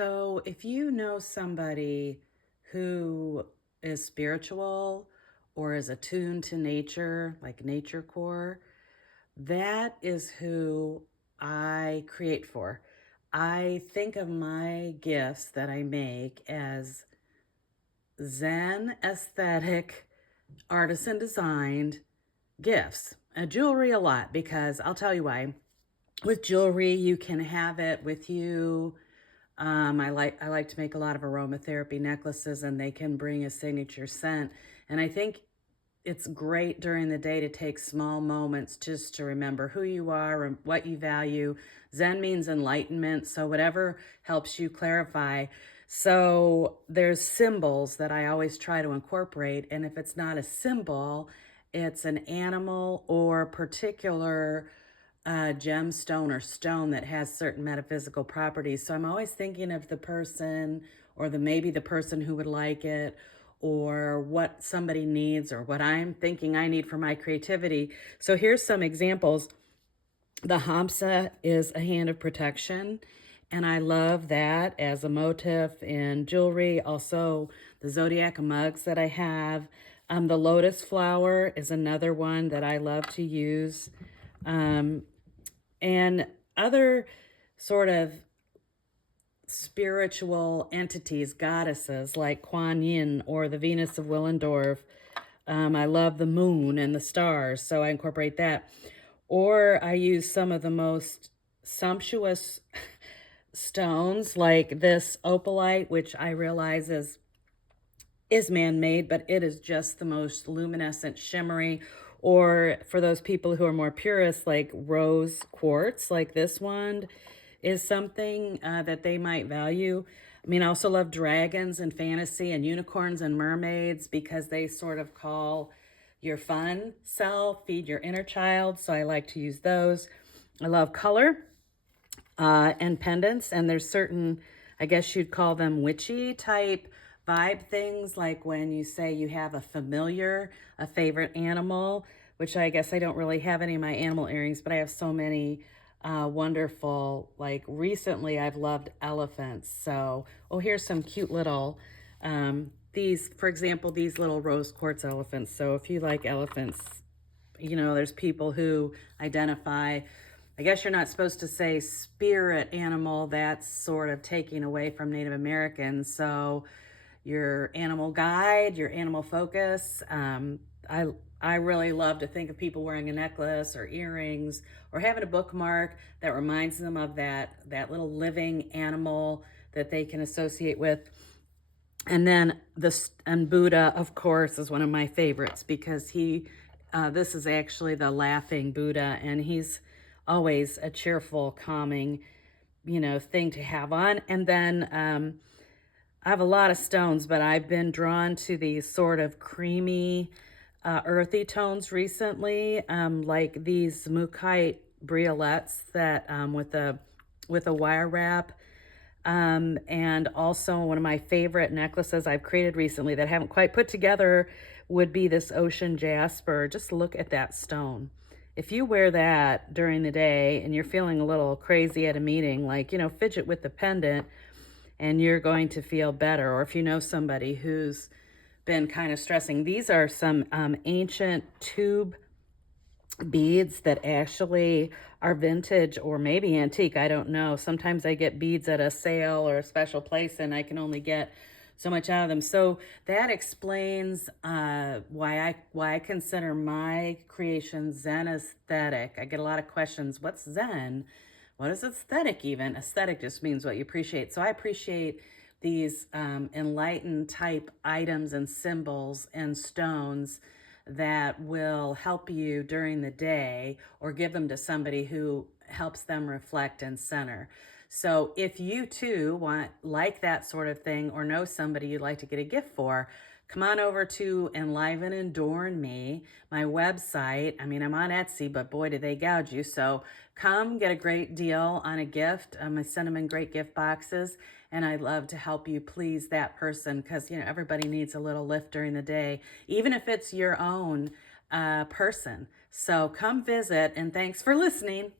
So, if you know somebody who is spiritual or is attuned to nature, like nature core, that is who I create for. I think of my gifts that I make as Zen aesthetic, artisan designed gifts. Jewelry a lot because I'll tell you why. With jewelry, you can have it with you. I like to make a lot of aromatherapy necklaces, and they can bring a signature scent. And I think it's great during the day to take small moments just to remember who you are and what you value. Zen means enlightenment, so whatever helps you clarify. So there's symbols that I always try to incorporate, and if it's not a symbol, it's an animal or particular gemstone or stone that has certain metaphysical properties. So I'm always thinking of the person or maybe the person who would like it or what somebody needs or what I'm thinking I need for my creativity. So here's some examples. The Hamsa is a hand of protection, and I love that as a motif in jewelry. Also, the zodiac mugs that I have. The lotus flower is another one that I love to use. Um, and other sort of spiritual entities, goddesses like Kuan Yin or the Venus of Willendorf. I love the moon and the stars, so I incorporate that. Or I use some of the most sumptuous stones like this opalite, which I realize is man-made, but it is just the most luminescent, shimmery. Or for those people who are more purists, like rose quartz, like this one, is something that they might value. I mean, I also love dragons and fantasy and unicorns and mermaids because they sort of call your fun self, feed your inner child. So I like to use those. I love color and pendants, and there's certain, I guess you'd call them witchy type vibe things, like when you say you have a familiar, a favorite animal, which I guess I don't really have any of my animal earrings, but I have so many wonderful, like recently I've loved elephants. So, oh, here's some cute little, these, for example, these little rose quartz elephants. So if you like elephants, there's people who identify, I guess you're not supposed to say spirit animal, that's sort of taking away from Native Americans. So your animal guide, your animal focus. I really love to think of people wearing a necklace or earrings or having a bookmark that reminds them of that little living animal that they can associate with. And then and Buddha, of course, is one of my favorites because this is actually the laughing Buddha, and he's always a cheerful, calming, thing to have on. And then I have a lot of stones, but I've been drawn to these sort of creamy, earthy tones recently, like these Mukite briolets that with a wire wrap. And also one of my favorite necklaces I've created recently that I haven't quite put together would be this ocean jasper. Just look at that stone. If you wear that during the day and you're feeling a little crazy at a meeting, like, fidget with the pendant and you're going to feel better. Or if you know somebody who's been kind of stressing, these are some ancient tube beads that actually are vintage or maybe antique. I don't know. Sometimes I get beads at a sale or a special place and I can only get so much out of them. So that explains why I consider my creation Zen aesthetic. I get a lot of questions. What's Zen? What is aesthetic even? Aesthetic just means what you appreciate. So I appreciate these enlightened type items and symbols and stones that will help you during the day or give them to somebody who helps them reflect and center. So if you too want like that sort of thing or know somebody you'd like to get a gift for, come on over to Enlivenadorn me, my website. I mean, I'm on Etsy, but boy, do they gouge you. So come get a great deal on a gift. I send them in great gift boxes, and I'd love to help you please that person because, everybody needs a little lift during the day, even if it's your own person. So come visit, and thanks for listening.